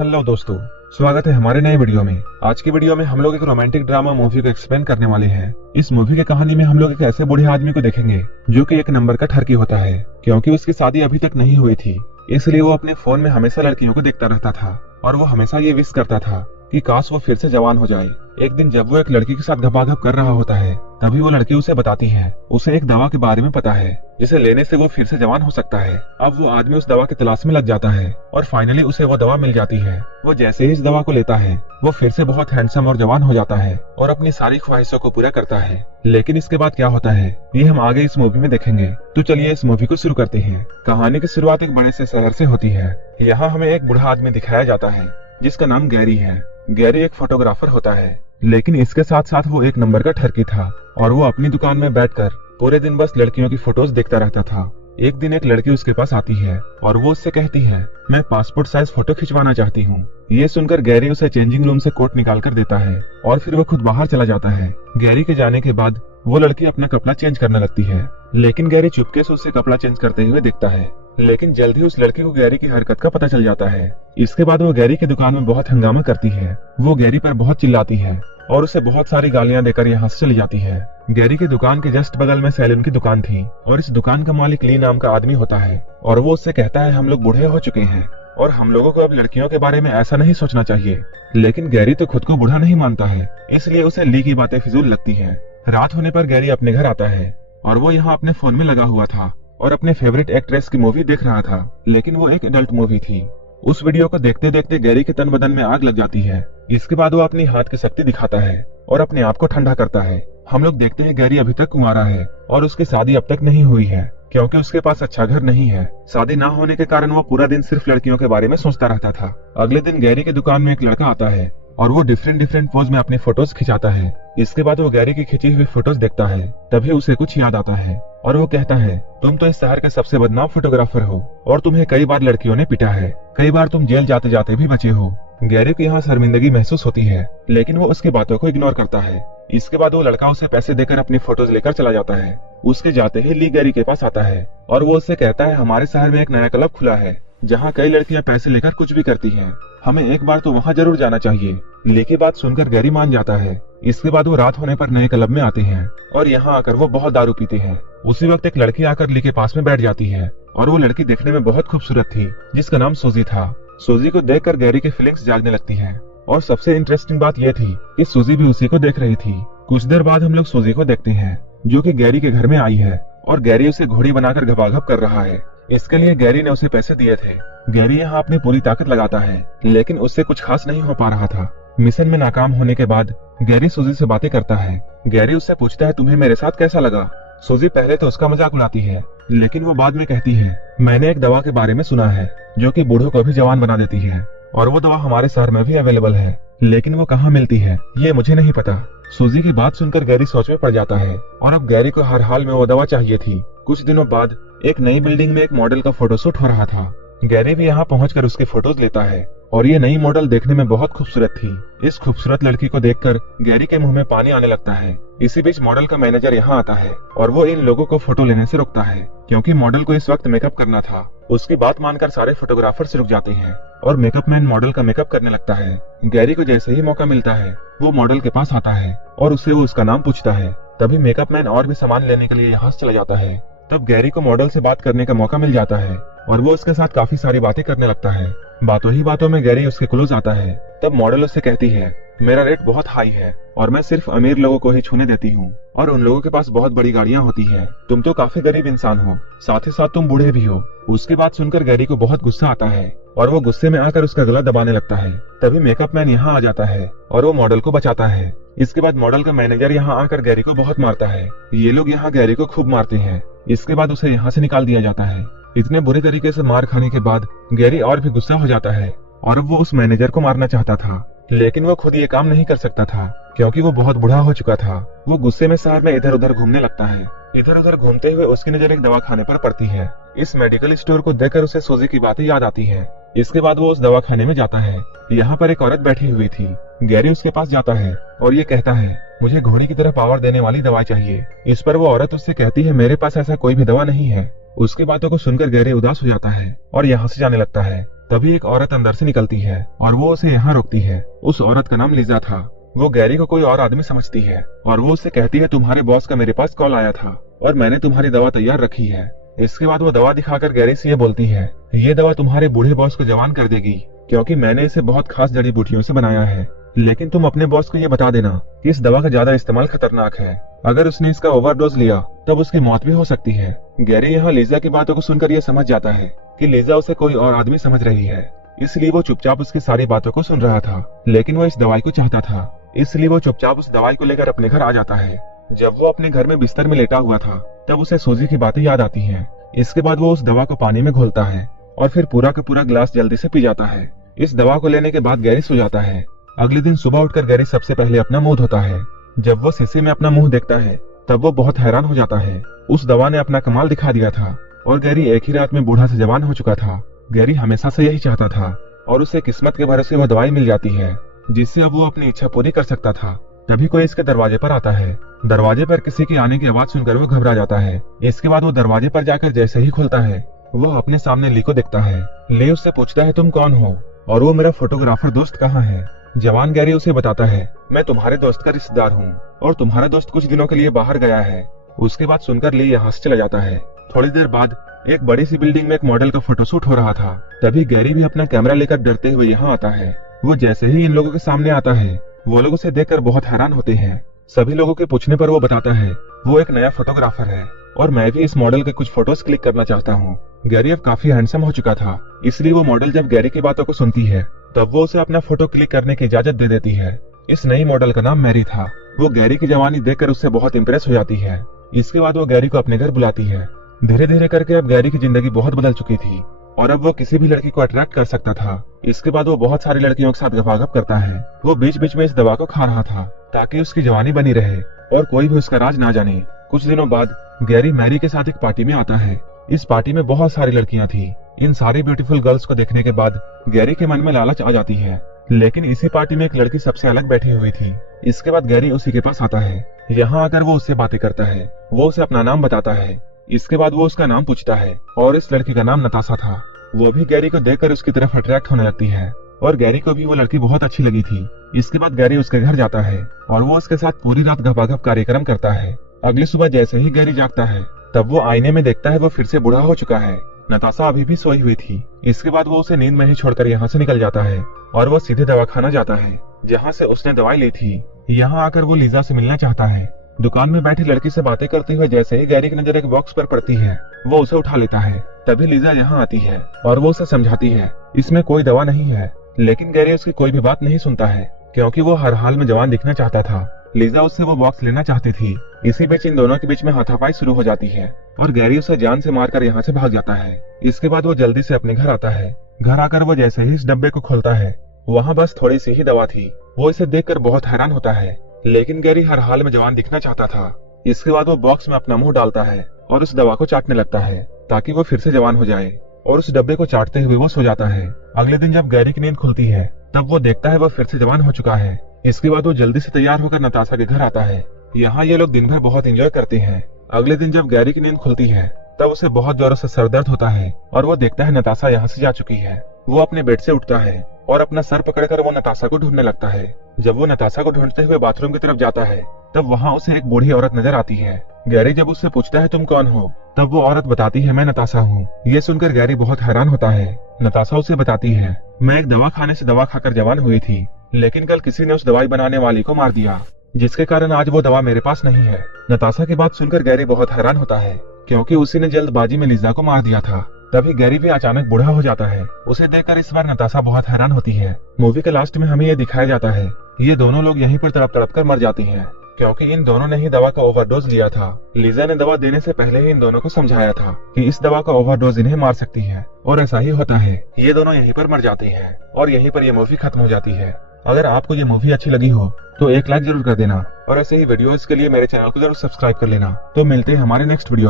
Hello दोस्तों, स्वागत है हमारे नए वीडियो में। आज की वीडियो में हम लोग एक रोमांटिक ड्रामा मूवी को एक्सप्लेन करने वाले हैं। इस मूवी की कहानी में हम लोग एक ऐसे बूढ़े आदमी को देखेंगे जो कि एक नंबर का ठरकी होता है, क्योंकि उसकी शादी अभी तक नहीं हुई थी। इसलिए वो अपने फोन में हमेशा लड़कियों को देखता रहता था और वो हमेशा ये विश करता था कि काश वो फिर से जवान हो जाए। एक दिन जब वो एक लड़की के साथ घपाघप कर रहा होता है, तभी वो लड़की उसे बताती है उसे एक दवा के बारे में पता है जिसे लेने से वो फिर से जवान हो सकता है। अब वो आदमी उस दवा की तलाश में लग जाता है और फाइनली उसे वो दवा मिल जाती है। वो जैसे ही इस दवा को लेता है वो फिर से बहुत हैंडसम और जवान हो जाता है और अपनी सारी ख्वाहिशों को पूरा करता है। लेकिन इसके बाद क्या होता है ये हम आगे इस मूवी में देखेंगे। तो चलिए इस मूवी को शुरू करते हैं। कहानी की शुरुआत एक बड़े से शहर से होती है। यहाँ हमें एक बूढ़ा आदमी दिखाया जाता है जिसका नाम गैरी है। गैरी एक फोटोग्राफर होता है, लेकिन इसके साथ साथ वो एक नंबर का ठरकी था और वो अपनी दुकान में बैठकर पूरे दिन बस लड़कियों की फोटोज देखता रहता था। एक दिन एक लड़की उसके पास आती है और वो उससे कहती है, मैं पासपोर्ट साइज फोटो खिंचवाना चाहती हूँ। ये सुनकर गैरी उसे चेंजिंग रूम से कोट निकाल कर देता है और फिर वो खुद बाहर चला जाता है। गैरी के जाने के बाद वो लड़की अपना कपड़ा चेंज करने लगती है, लेकिन गैरी चुपके से उसे कपड़ा चेंज करते हुए दिखता है। लेकिन जल्द ही उस लड़की को गैरी की हरकत का पता चल जाता है। इसके बाद वो गैरी की दुकान में बहुत हंगामा करती है। वो गैरी पर बहुत चिल्लाती है और उसे बहुत सारी गालियां देकर यहाँ से चली जाती है। गैरी की दुकान के जस्ट बगल में सैलून की दुकान थी और इस दुकान का मालिक ली नाम का आदमी होता है और वो उससे कहता है, हम लोग बूढ़े हो चुके हैं और हम लोगों को अब लड़कियों के बारे में ऐसा नहीं सोचना चाहिए। लेकिन गैरी तो खुद को बूढ़ा नहीं मानता है, इसलिए उसे ली की बातें फिजूल लगती है। रात होने पर गैरी अपने घर आता है और वो यहाँ अपने फोन में लगा हुआ था और अपने फेवरेट एक्ट्रेस की मूवी देख रहा था, लेकिन वो एक एडल्ट मूवी थी। उस वीडियो को देखते देखते गैरी के तन बदन में आग लग जाती है। इसके बाद वो अपनी हाथ की शक्ति दिखाता है और अपने आप को ठंडा करता है। हम लोग देखते हैं गैरी अभी तक कुंवारा है और उसकी शादी अब तक नहीं हुई है, क्योंकि उसके पास अच्छा घर नहीं है। शादी ना होने के कारण वो पूरा दिन सिर्फ लड़कियों के बारे में सोचता रहता था। अगले दिन गैरी की दुकान में एक लड़का आता है और वो डिफरेंट पोज में अपनी फोटोज खिंचाता है। इसके बाद वो गैरी की खिंची हुई फोटोज देखता है, तभी उसे कुछ याद आता है और वो कहता है, तुम तो इस शहर के सबसे बदनाम फोटोग्राफर हो और तुम्हें कई बार लड़कियों ने पिटा है, कई बार तुम जेल जाते जाते भी बचे हो। गैरी को यहाँ शर्मिंदगी महसूस होती है, लेकिन वो उसकी बातों को इग्नोर करता है। इसके बाद वो लड़का उसे पैसे देकर अपनी फोटोज लेकर चला जाता है। उसके जाते ही ली गैरी के पास आता है और वो उससे कहता है, हमारे शहर में एक नया क्लब खुला है जहाँ कई लड़कियां पैसे लेकर कुछ भी करती हैं, हमें एक बार तो वहाँ जरूर जाना चाहिए। ली की बात सुनकर गैरी मान जाता है। इसके बाद वो रात होने पर नए क्लब में आते हैं और यहाँ आकर वो बहुत दारू पीते हैं। उसी वक्त एक लड़की आकर ली के पास में बैठ जाती है और वो लड़की देखने में बहुत खूबसूरत थी, जिसका नाम सूजी था। सूजी को देखकर गैरी की फीलिंग्स जागने लगती है और सबसे इंटरेस्टिंग बात यह थी कि सूजी भी उसी को देख रही थी। कुछ देर बाद हम लोग सूजी को देखते हैं जो कि गैरी के घर में आई है और गैरी उसे घोड़ी बनाकर घपाघप कर रहा है। इसके लिए गैरी ने उसे पैसे दिए थे। गैरी यहाँ अपनी पूरी ताकत लगाता है, लेकिन उससे कुछ खास नहीं हो पा रहा था। मिशन में नाकाम होने के बाद गैरी सूजी से बातें करता है। गैरी उससे पूछता है, तुम्हें मेरे साथ कैसा लगा? सूजी पहले तो उसका मजाक उड़ाती है, लेकिन वो बाद में कहती है, मैंने एक दवा के बारे में सुना है जो कि बूढ़ों को भी जवान बना देती है और वो दवा हमारे शहर में भी अवेलेबल है, लेकिन वो कहाँ मिलती है ये मुझे नहीं पता। सूजी की बात सुनकर गैरी सोच में पड़ जाता है और अब गैरी को हर हाल में वो दवा चाहिए थी। कुछ दिनों बाद एक नई बिल्डिंग में एक मॉडल का फोटोशूट हो रहा था। गैरी भी यहाँ पहुंचकर उसकी फोटोज लेता है और ये नई मॉडल देखने में बहुत खूबसूरत थी। इस खूबसूरत लड़की को देखकर गैरी के मुंह में पानी आने लगता है। इसी बीच मॉडल का मैनेजर यहाँ आता है और वो इन लोगों को फोटो लेने से रोकता है, क्योंकि मॉडल को इस वक्त मेकअप करना था। उसकी बात मानकर सारे फोटोग्राफर्स रुक जाते हैं और मेकअप मैन मॉडल का मेकअप करने लगता है। गैरी को जैसे ही मौका मिलता है वो मॉडल के पास आता है और उससे वो उसका नाम पूछता है। तभी मेकअप मैन और भी सामान लेने के लिए यहाँ से चला जाता है। तब गैरी को मॉडल से बात करने का मौका मिल जाता है और वो उसके साथ काफी सारी बातें करने लगता है। बातों ही बातों में गैरी उसके क्लोज आता है। तब मॉडल उससे कहती है, मेरा रेट बहुत हाई है और मैं सिर्फ अमीर लोगों को ही छूने देती हूँ और उन लोगों के पास बहुत बड़ी गाड़ियाँ होती है। तुम तो काफी गरीब इंसान हो, साथ ही साथ तुम बूढ़े भी हो। उसकी बात सुनकर गैरी को बहुत गुस्सा आता है और वो गुस्से में आकर उसका गला दबाने लगता है। तभी मेकअप मैन यहाँ आ जाता है और वो मॉडल को बचाता है। इसके बाद मॉडल का मैनेजर यहाँ आकर गैरी को बहुत मारता है। ये लोग यहाँ गैरी को खूब मारते हैं। इसके बाद उसे यहाँ से निकाल दिया जाता है। इतने बुरे तरीके से मार खाने के बाद गैरी और भी गुस्सा हो जाता है और अब वो उस मैनेजर को मारना चाहता था, लेकिन वो खुद ये काम नहीं कर सकता था क्योंकि वो बहुत बूढ़ा हो चुका था। वो गुस्से में शहर में इधर उधर घूमने लगता है। इधर उधर घूमते हुए उसकी नजर एक दवाखाने पर पड़ती है। इस मेडिकल स्टोर को देखकर उसे सूजी की बातें याद आती है। इसके बाद वो उस दवाखाने में जाता है। यहाँ पर एक औरत बैठी हुई थी। गैरी उसके पास जाता है और ये कहता है, मुझे घोड़ी की तरह पावर देने वाली दवा चाहिए। इस पर वो औरत उससे कहती है, मेरे पास ऐसा कोई भी दवा नहीं है। उसकी बातों को सुनकर गैरी उदास हो जाता है और यहाँ से जाने लगता है। तभी एक औरत अंदर से निकलती है और वो उसे यहाँ रोकती है। उस औरत का नाम लिजा था। वो गैरी को कोई और आदमी समझती है और वो उससे कहती है तुम्हारे बॉस का मेरे पास कॉल आया था और मैंने तुम्हारी दवा तैयार रखी है। इसके बाद वो दवा दिखाकर गैरी से ये बोलती है ये दवा तुम्हारे बूढ़े बॉस को जवान कर देगी क्योंकि मैंने इसे बहुत खास जड़ी बूटियों से बनाया है। लेकिन तुम अपने बॉस को ये बता देना कि इस दवा का ज्यादा इस्तेमाल खतरनाक है। अगर उसने इसका ओवरडोज लिया तब उसकी मौत भी हो सकती है। गैरी यहाँ लिजा की बातों को सुनकर यह समझ जाता है कि लिजा उसे कोई और आदमी समझ रही है, इसलिए वो चुपचाप उसकी सारी बातों को सुन रहा था। लेकिन वो इस दवाई को चाहता था, इसलिए वो चुपचाप उस दवाई को लेकर अपने घर आ जाता है। जब वो अपने घर में बिस्तर में लेटा हुआ था तब उसे सूजी की बातें याद आती हैं। इसके बाद वो उस दवा को पानी में घोलता है और फिर पूरा का पूरा ग्लास जल्दी से पी जाता है। इस दवा को लेने के बाद गैरी सो जाता है। अगले दिन सुबह उठकर गैरी सबसे पहले अपना मुंह धोता है। जब वो शीशे में अपना मुंह देखता है तब वो बहुत हैरान हो जाता है। उस दवा ने अपना कमाल दिखा दिया था और गैरी एक ही रात में बूढ़ा से जवान हो चुका था। गैरी हमेशा से यही चाहता था और उसे किस्मत के भरोसे वह दवाई मिल जाती है जिससे अब वो अपनी इच्छा पूरी कर सकता था। तभी कोई इसके दरवाजे पर आता है। दरवाजे पर किसी के आने की आवाज सुनकर वो घबरा जाता है। इसके बाद वो दरवाजे पर जाकर जैसे ही खोलता है वो अपने सामने ली को देखता है। ली उससे पूछता है तुम कौन हो और वो मेरा फोटोग्राफर दोस्त कहाँ है। जवान गैरी उसे बताता है मैं तुम्हारे दोस्त का रिश्तेदार हूँ और तुम्हारा दोस्त कुछ दिनों के लिए बाहर गया है। उसके बाद सुनकर ली यहाँ से चला जाता है। थोड़ी देर बाद एक बड़ी सी बिल्डिंग में एक मॉडल का फोटोशूट हो रहा था। तभी गैरी भी अपना कैमरा लेकर डरते हुए यहाँ आता है। वो जैसे ही इन लोगों के सामने आता है वो लोग उसे देखकर बहुत हैरान होते हैं। सभी लोगों के पूछने पर वो बताता है वो एक नया फोटोग्राफर है और मैं भी इस मॉडल के कुछ फोटोज क्लिक करना चाहता हूँ। गैरी अब काफी हैंडसम हो चुका था, इसलिए वो मॉडल जब गैरी की बातों को सुनती है तब वो उसे अपना फोटो क्लिक करने की इजाजत दे देती है। इस नई मॉडल का नाम मैरी था। वो गैरी की जवानी देखकर उससे बहुत इम्प्रेस हो जाती है। इसके बाद वो गैरी को अपने घर बुलाती है। धीरे धीरे करके अब गैरी की जिंदगी बहुत बदल चुकी थी और अब वो किसी भी लड़की को अट्रैक्ट कर सकता था। इसके बाद वो बहुत सारी लड़कियों के साथ गपागप करता है। वो बीच बीच में इस दवा को खा रहा था ताकि उसकी जवानी बनी रहे और कोई भी उसका राज ना जाने। कुछ दिनों बाद गैरी मैरी के साथ एक पार्टी में आता है। इस पार्टी में बहुत सारी लड़कियां थी। इन सारी ब्यूटीफुल गर्ल्स को देखने के बाद गैरी के मन में लालच आ जाती है। लेकिन इसी पार्टी में एक लड़की सबसे अलग बैठी हुई थी। इसके बाद गैरी उसी के पास आता है। यहाँ आकर वो उससे बातें करता है। वो उसे अपना नाम बताता है। इसके बाद वो उसका नाम पूछता है और इस लड़की का नाम नताशा था। वो भी गैरी को देखकर उसकी तरफ अट्रैक्ट होने लगती है और गैरी को भी वो लड़की बहुत अच्छी लगी थी। इसके बाद गैरी उसके घर जाता है और वो उसके साथ पूरी रात गपागप कार्यक्रम करता है। अगली सुबह जैसे ही गैरी जागता है तब वो आईने में देखता है वो फिर से बूढ़ा हो चुका है। नताशा अभी भी सोई हुई थी। इसके बाद वो उसे नींद में ही छोड़कर यहाँ से निकल जाता है और वो सीधे दवाखाना जाता है जहाँ से उसने दवाई ली थी। यहाँ आकर वो लिजा से मिलना चाहता है। दुकान में बैठी लड़की से बातें करते हुए जैसे ही गैरी की नजर एक बॉक्स पर पड़ती है वो उसे उठा लेता है। तभी लिजा यहाँ आती है और वो उसे समझाती है इसमें कोई दवा नहीं है। लेकिन गैरी उसकी कोई भी बात नहीं सुनता है क्योंकि वो हर हाल में जवान दिखना चाहता था। लिजा उससे वो बॉक्स लेना चाहती थी। इसी बीच इन दोनों के बीच में हाथापाई शुरू हो जाती है और गैरी उसे जान से मारकर यहाँ से भाग जाता है। इसके बाद वो जल्दी से अपने घर आता है। घर आकर वो जैसे ही इस डब्बे को खोलता है वहाँ बस थोड़ी सी ही दवा थी। वो इसे देखकर बहुत हैरान होता है। लेकिन गैरी हर हाल में जवान दिखना चाहता था। इसके बाद वो बॉक्स में अपना मुंह डालता है और उस दवा को चाटने लगता है ताकि वो फिर से जवान हो जाए और उस डब्बे को चाटते हुए वो सो जाता है। अगले दिन जब गैरी की नींद खुलती है तब वो देखता है वो फिर से जवान हो चुका है। इसके बाद वो जल्दी से तैयार होकर नताशा के घर आता है। यहाँ ये लोग दिन भर बहुत एंजॉय करते हैं। अगले दिन जब गैरी की नींद खुलती है तब उसे बहुत जोरों से सर दर्द होता है और वो देखता है नताशा यहाँ से जा चुकी है। वो अपने बेड से उठता है और अपना सर पकड़कर वो नताशा को ढूंढने लगता है। जब वो नताशा को ढूंढते हुए बाथरूम की तरफ जाता है तब वहाँ उसे एक बूढ़ी औरत नजर आती है। गैरी जब उससे पूछता है तुम कौन हो तब वो औरत बताती है मैं नताशा हूँ। ये सुनकर गैरी बहुत हैरान होता है। नताशा उसे बताती है मैं एक दवा खाने से दवा खाकर जवान हुई थी लेकिन कल किसी ने उस दवाई बनाने वाली को मार दिया जिसके कारण आज वो दवा मेरे पास नहीं है। नताशा की बात सुनकर गैरी बहुत हैरान होता है क्योंकि उसी ने जल्दबाजी में लिजा को मार दिया था। तभी गैरी भी अचानक बूढ़ा हो जाता है। उसे देखकर इस बार नताशा बहुत हैरान होती है। मूवी के लास्ट में हमें ये दिखाया जाता है ये दोनों लोग यहीं पर तड़प तड़प कर मर जाती हैं क्योंकि इन दोनों ने ही दवा का ओवरडोज लिया था। लिजा ने दवा देने से पहले ही इन दोनों को समझाया था कि इस दवा का ओवरडोज इन्हें मार सकती है और ऐसा ही होता है। ये दोनों यहीं पर मर जाते हैं और यहीं पर ये मूवी खत्म हो जाती है। अगर आपको ये मूवी अच्छी लगी हो तो एक लाइक जरूर कर देना और ऐसे ही वीडियोस के लिए मेरे चैनल को जरूर सब्सक्राइब कर लेना। तो मिलते हैं हमारे नेक्स्ट वीडियो।